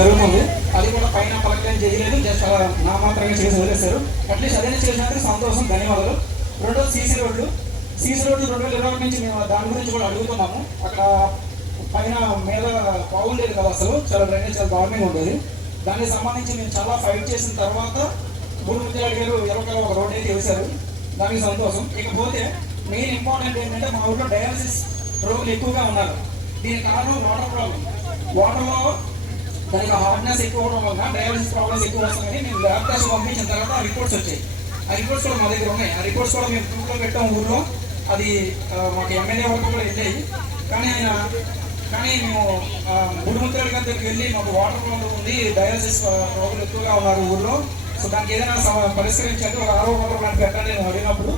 జరుగుతుంది. అది కూడా పైన పలకం చేయలేదు, జస్ట్ అలా నామాత్రంగా చేసి వదిలేశారు. అట్లీస్ట్ అదే చేసినందుకు సంతోషం, ధన్యవాదాలు. రెండోది సీసీ రోడ్లు 2020 నుంచి మేము దాని గురించి కూడా అడుగుతున్నాము. అక్కడ పైన మీద బాగుండేది కదా, అసలు చాలా డ్రైనేజ్ చాలా దారుణంగా ఉండేది. దానికి సంబంధించి మేము చాలా ఫైట్ చేసిన తర్వాత బూడిముత్యాల గారు ఎలకల ఒక రోడ్ అయితే వేశారు, దానికి సంతోషం. ఇకపోతే మెయిన్ ఇంపార్టెంట్ ఏంటంటే మా ఊళ్ళో డయాలసిస్ రోగులు ఎక్కువగా ఉన్నారు. దీనికి కారణం వాటర్ ప్రాబ్లం. వాటర్లో దానికి హార్డ్నెస్ ఎక్కువ అవడం వల్ల డయాలసిస్ ప్రాబ్లమ్స్ ఎక్కువ వస్తుందని మేము ల్యాబ్ టెస్ట్ పంపించిన తర్వాత ఆ రిపోర్ట్స్ వచ్చాయి. ఆ రిపోర్ట్స్ కూడా మా దగ్గర ఉన్నాయి. ఆ రిపోర్ట్స్ కూడా మేము ప్రూఫ్లో పెట్టాం ఊళ్ళో. అది మాకు ఎమ్మెల్యే వరకు కూడా వెళ్ళాయి. కానీ మేము బూడిముత్యాల గారి దగ్గరికి వెళ్ళి మాకు వాటర్ ప్రాబ్లం ఉంది, డయాలసిస్ రోగులు ఎక్కువగా ఉన్నారు ఊళ్ళో, సో దానికి ఏదైనా పరిష్కరించండి, ఒక ఆరో వాటర్ ప్లాంట్ పెట్టండి నేను అడిగినప్పుడు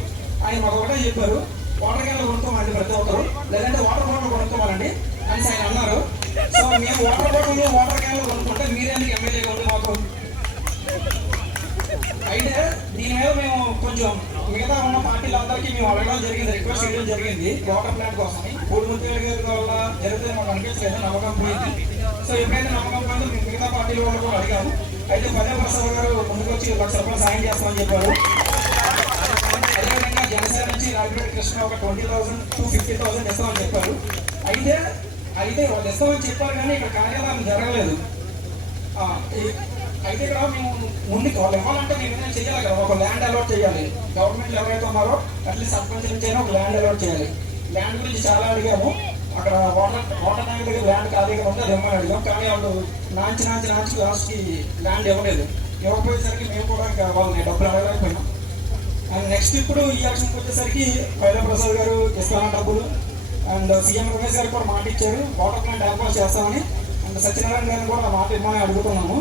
ఆయన మాకు ఒకటే చెప్పారు, వాటర్ క్యాన్లు కొనుక్కోమండి ప్రతి ఒక్కరు, లేదంటే వాటర్ బాటిల్ కొనుక్కోవాలండి అని ఆయన అన్నారు. సో మేము వాటర్ బాటిల్ వాటర్ క్యాన్లు కొనుక్కుంటే మీరెందుకు ఎమ్మెల్యేగా ఉంది మాకు? అయితే దీని మీద మేము కొంచెం మిగతా ఉన్న పార్టీలందరికీ మేము అడగడం జరిగింది, రిక్వెస్ట్ చేయడం జరిగింది వాటర్ ప్లాంట్ కోసం. బూడిముత్యాల గారి వల్ల జరిగితే మాకు అనిపించలేదు, నమ్మకం పోయింది. సో ఎప్పుడైతే నమ్మకం పోయిందో మేము మిగతా పార్టీల వాళ్ళు కూడా అడిగాము. అయితే పదే ప్రసాద్ గారు ముందుకు వచ్చి ₹1,00,000 సాయం చేస్తామని చెప్పారు. అదేవిధంగా జనసేన నుంచి రాజపేట కృష్ణ ఒక 20,000 to 50,000 ఇస్తామని చెప్పారు. అయితే వాళ్ళు ఇస్తామని చెప్పారు, కానీ ఇక్కడ కార్యాలయం జరగలేదు. అయితే ఇక్కడ మేము ముందుకు వాళ్ళు ఇవ్వాలంటే మేము ఏమైనా చేయాలి కదా, ఒక ల్యాండ్ అలాట్ చేయాలి. గవర్నమెంట్ ఎవరైతే ఉన్నారో అట్లీస్ట్ సర్పంచ్ నుంచి అయినా ఒక ల్యాండ్ అలాట్ చేయాలి. ల్యాండ్ గురించి చాలా అడిగాము. అక్కడ వాటర్ ట్యాంక్ దగ్గర ల్యాండ్ ఖాళీగా ఉంటే అది ఇవ్వమని అడిగాం, కానీ వాళ్ళు నాంచి లాస్ట్కి ల్యాండ్ ఇవ్వలేదు. ఇవ్వకపోయేసరికి మేము కూడా ఇంకా వాళ్ళని డబ్బులు అడగలేకపోయినాం. అండ్ నెక్స్ట్ ఇప్పుడు ఈ యాక్షన్కి వచ్చేసరికి పైలా ప్రసాద్ గారు ఇస్తామని డబ్బులు, అండ్ సీఎం రమేష్ గారు కూడా మాట ఇచ్చారు వాటర్ ప్లాంట్ ఏర్పాటు చేస్తామని. అండ్ సత్యనారాయణ గారిని కూడా మాట ఇవ్వమని అడుగుతున్నాము.